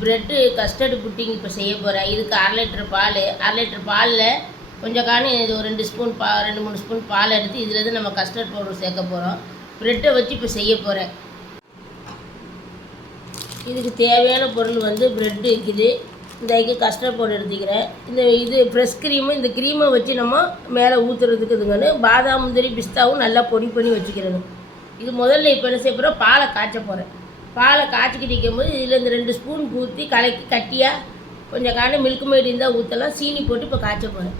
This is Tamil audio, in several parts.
ப்ரெட்டு கஸ்டர்டு புட்டிங் இப்போ செய்ய போகிறேன். இதுக்கு 1/2 லிட்டர் பாலில் கொஞ்சம் இது ஒரு 2 ஸ்பூன் 2-3 ஸ்பூன் பால் எடுத்து இதில் நம்ம கஸ்டர்ட் பவுடர் சேர்க்க போகிறோம். ப்ரெட்டை வச்சு இப்போ செய்ய போகிறேன். இதுக்கு தேவையான பொருள் ப்ரெட்டு இருக்குது. இந்த கஸ்டர்ட் பவுடர் எடுத்துக்கிறேன். இது ஃப்ரெஷ் க்ரீமு. இந்த க்ரீமை வச்சு நம்ம மேலே ஊற்றுறதுக்கு இதுங்கன்னு பாதாம் முந்திரி பிஸ்தாவும் நல்லா பொடி பண்ணி வச்சுக்கிறணும். இது முதல்ல இப்போ என்ன செய்ய போகிறோம், பாலை காய்ச்ச போகிறேன். பாலை காய்ச்சிக்கிட்டு இருக்கும்போது இதில் இந்த 2 ஸ்பூன் ஊற்றி கலக்கி கட்டியாக கொஞ்சம் மில்க் மேட் இருந்தால் ஊற்றலாம். சீனி போட்டு இப்போ காய்ச்ச போகிறேன்.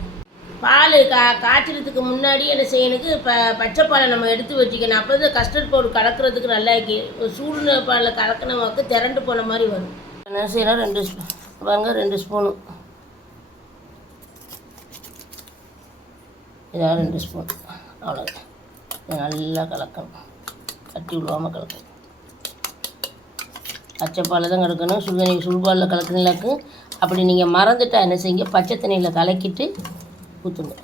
பால் காய்ச்சறதுக்கு முன்னாடி என்ன செய்யணுக்கு பச்சை பாலை நம்ம எடுத்து வச்சுக்கணும். அப்போ தான் கஸ்டர்ட் பவுடர் கலக்கிறதுக்கு நல்லா சூடு பாலில் கலக்கினவாக்கு திரண்டு போன மாதிரி வரும். என்ன செய்யலாம், 2 ஸ்பூன் வாங்க, 2 ஸ்பூனு இதாக 2 ஸ்பூன் அவ்வளோதான். நல்லா கலக்கணும், கட்டி விடுவாமல் கலக்கணும். பச்சை பாலில் தான் கலக்கணும். சுடுபாலில் கலக்குனாக்கு அப்படி நீங்கள் மறந்துட்டால் என்ன செய்யுங்க, பச்சை தண்ணியில் கலக்கிட்டு ஊற்றுங்க.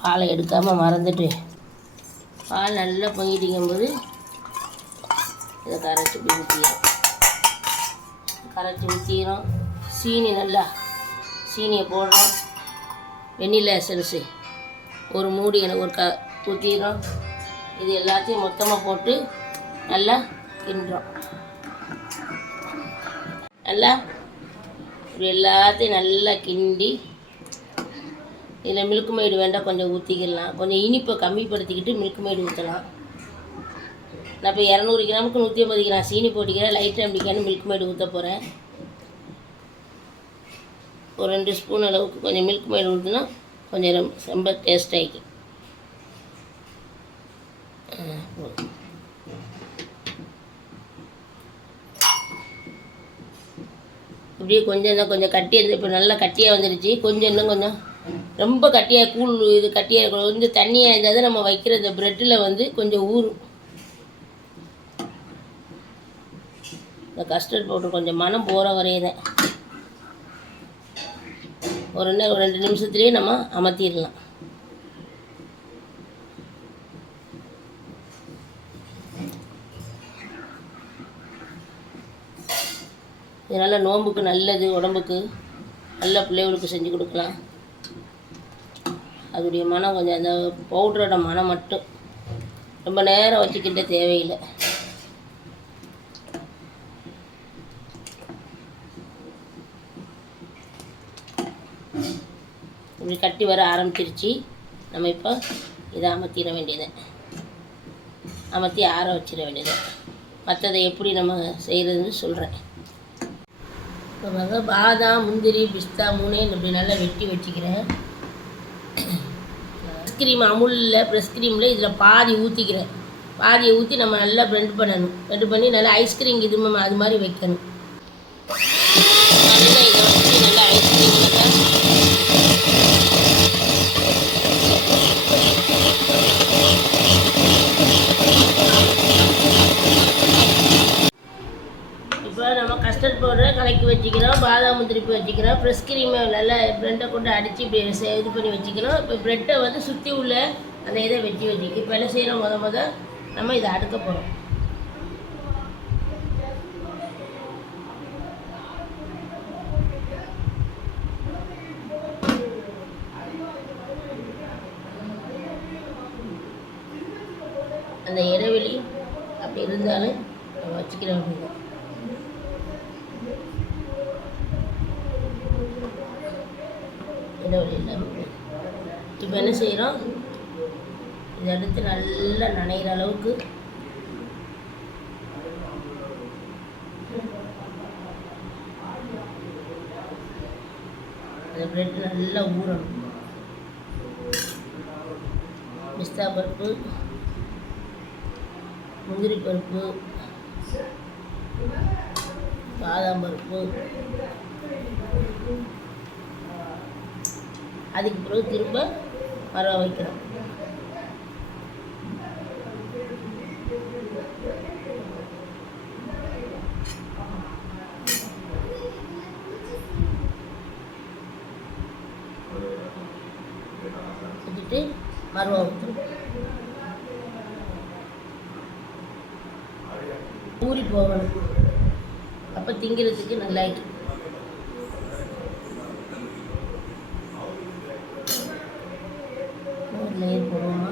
பாலை எடுக்காமல் மறந்துட்டு பால் நல்லா பொங்கிட்டிங்கும்போது இதை கரைச்சி ஊற்றிடும். சீனியை போடுறோம். வெண்ணிலா எசன்ஸு ஒரு மூடி எனக்கு ஊற்றிடுறோம். இது எல்லாத்தையும் மொத்தமாக போட்டு நல்லா கிண்டுறோம். இப்படி எல்லாத்தையும் நல்லா கிண்டி இதில் மில்க் மேடு வேண்டாம் கொஞ்சம் ஊற்றிக்கலாம். கொஞ்சம் இனிப்பை கம்மிப்படுத்திக்கிட்டு மில்க் மேடு ஊற்றலாம். நான் இப்போ 200 கிராமுக்கு 150 கிராம் சீனி போட்டிக்கிறேன். லைட்டாக அப்படிக்கான மில்க் மேடு ஊற்ற போகிறேன். ஒரு 2 ஸ்பூன் அளவுக்கு கொஞ்சம் மில்க் மேடு ஊற்றினா கொஞ்சம் ரொம்ப டேஸ்ட் ஆகிக்கும். இப்படியே கொஞ்சம் கட்டியாக இப்போ நல்லா கட்டியாக வந்துடுச்சு. கொஞ்சம் ரொம்ப கட்டியாக இது கட்டியாக தண்ணியாக இருந்தால் தான் நம்ம வைக்கிற இந்த ப்ரெட்டில் கொஞ்சம் ஊறும். இந்த கஸ்டர்ட் பவுடர் கொஞ்சம் மனம் போகிற வரையே ஒரு 2 நிமிஷத்துலேயே நம்ம அமர்த்திடலாம். இதனால் நோம்புக்கு நல்லது, உடம்புக்கு நல்ல பிள்ளைகளுக்கு செஞ்சு கொடுக்கலாம். அதோடைய மனம் கொஞ்சம் அந்த பவுடரோட மனம் மட்டும் ரொம்ப நேரம் வச்சுக்கிட்ட தேவையில்லை. இப்படி கட்டி வர ஆரம்பிச்சிருச்சு. நம்ம இப்போ இதை அமர்த்திட வேண்டியது, அமர்த்தி ஆற வச்சிட வேண்டியது. மற்றதை எப்படி நம்ம செய்கிறதுன்னு சொல்கிறேன். இப்போ பாதாம் முந்திரி பிஸ்தா 3 இப்படி நல்லா வெட்டி வச்சுக்கிறேன். ஐஸ்கிரீம் அமுலில் ஃப்ரெஷ் க்ரீமில் இதில் பாதி ஊற்றிக்கிறேன். பாதியை ஊற்றி நம்ம நல்லா பிளெண்ட் பண்ணணும். பிளெண்ட் பண்ணி நல்லா ஐஸ்கிரீம் அது மாதிரி வைக்கணும். நல்லா இதை வச்சு நல்லா ஐஸ்கிரீம் இப்போ நம்ம கஸ்டர்ட் பவுடரை கலக்கி வச்சுக்கிறோம். பாதாம் முந்திரி வச்சுக்கிறோம். ஃப்ரெஷ் க்ரீமை நல்லா ப்ரெட்டை கொண்டு அடித்து இது பண்ணி வச்சுக்கிறோம். இப்போ ப்ரெட்டை சுற்றி உள்ள அந்த இதை வச்சுக்கிறோம். இப்போ என்ன செய்கிறோம், முத நம்ம இதை அடுக்க போகிறோம். அந்த இடைவெளி அப்படி இருந்தாலும் நம்ம வச்சுக்கிற வேண்டியது. இடைவெளி இல்லாமல் இப்போ என்ன செய்கிறோம், இதை எடுத்து நல்லா நனைகிற அளவுக்கு அந்த ப்ரெட் நல்லா ஊறணும். பிஸ்தா பருப்பு, முந்திரி பருப்பு, பாதாம் பருப்பு, அதுக்கு பிறகு திரும்ப வர வைக்கிறோம். வச்சுட்டு மறுவா ஊற்றுறோம். ஊறி போகணும். அப்போ திங்கிறதுக்கு நல்லா இருக்கும். ஒரு லேயர் போடுவோமா?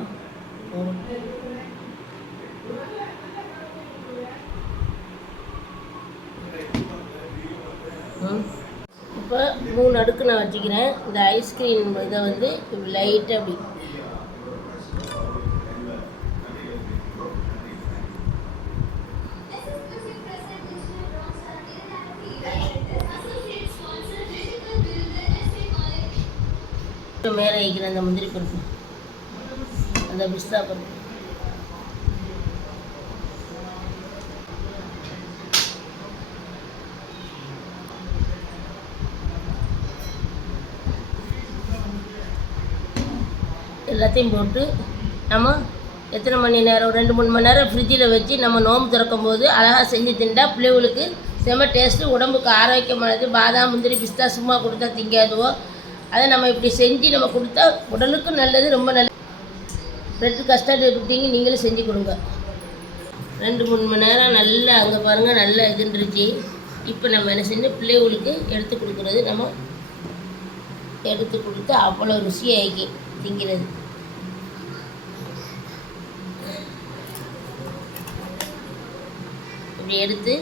இப்போ 3 அடுக்கு நான் வச்சுக்கிறேன். இந்த ஐஸ்கிரீம் இதை வந்து லைட்டாக அப்படி மேலே வைக்கிற அந்த முந்திரி பருப்பு, அந்த பிஸ்தா பருப்பு, எல்லாத்தையும் போட்டு நம்ம எத்தனை மணி நேரம், 2-3 மணி நேரம் ஃப்ரிட்ஜில் வச்சு நம்ம நோம்பு திறக்கும் போது அழகாக செஞ்சு திண்டா பிள்ளைகளுக்கு செம டேஸ்ட்டு, உடம்புக்கு ஆரோக்கியமானது. பாதாம் முந்திரி பிஸ்தா சும்மா கொடுத்தா திங்காதுவோ, அதை நம்ம இப்படி செஞ்சு நம்ம கொடுத்தா உடலுக்கும் நல்லது, ரொம்ப நல்லது. ப்ரெட்டு கஸ்டர்டு கொடுத்தீங்க, நீங்களும் செஞ்சு கொடுங்க. 2-3 மணி நேரம் நல்லா அங்கே பாருங்கள் நல்லா இதுன்றுச்சு. இப்போ நம்ம என்ன செஞ்சு பிள்ளைகளுக்கு எடுத்து கொடுக்குறது, நம்ம எடுத்து கொடுத்து அவ்வளோ ருசியாகி திங்கிறது. இப்படி எடுத்து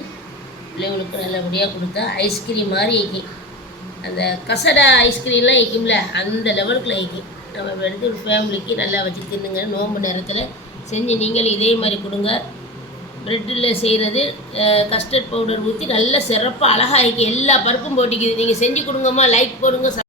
பிள்ளைகளுக்கு நல்லபடியாக கொடுத்தா ஐஸ்கிரீம் மாதிரி ஆக்கி, அந்த கசடா ஐஸ்கிரீம்லாம் வைக்கும்ல அந்த லெவலுக்குள்ள வைக்கி நம்ம எடுத்து ஒரு ஃபேமிலிக்கு நல்லா வச்சு தின்னுங்க. நோம்பு நேரத்தில் செஞ்சு நீங்களும் இதே மாதிரி கொடுங்க. ப்ரெட்டில் செய்கிறது கஸ்டர்ட் பவுடர் ஊற்றி நல்லா சிறப்பாக அழகாக ஆக்கி எல்லா பருப்பும் போட்டிக்குது. நீங்கள் செஞ்சு கொடுங்கம்மா. லைக் போடுங்க.